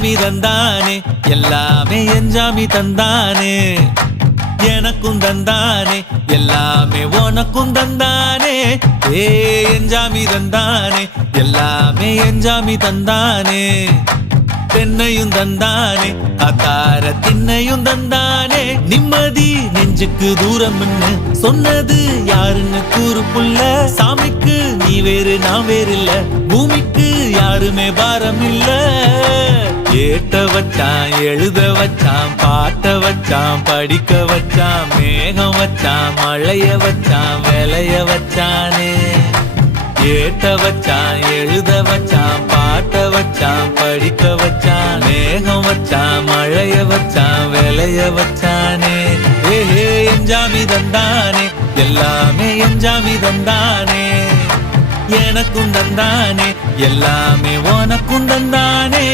எஞ்சாமி தந்தானே எல்லாமே எஞ்சாமி தந்தானே எனக்கும் தந்தானே எல்லாமே உனக்கும் தந்தானே ஏ எஞ்சாமி தந்தானே எல்லாமே எஞ்சாமி தந்தானே தென்னையும் தந்தானே அத்தார திண்ணையும் தந்தானே நிம்மதி நெஞ்சுக்கு தூரம் சொன்னது யாருன்னு கூறு புள்ள சாமிக்கு நீ வேறு நான் வேறு இல்ல பூமிக்கு யாருமே பாரம் இல்ல ஏத்த வச்சான் எழுத வச்சான் பாட்ட வச்சான் படிக்க வச்சான் மேகம் வச்சான் மழைய வச்சான் விளைய வச்சானே ஏத்த வச்சான் எழுத வச்சான் பாட்ட வச்சான் படிக்க வச்சான் மேகம் வச்சான் மழைய வச்சான் விளைய வச்சானே ஏ எஞ்சாமி தந்தானே எல்லாமே எஞ்சாமி தந்தானே எனக்கும் தந்தானே எல்லாமே உனக்கும் தந்தானே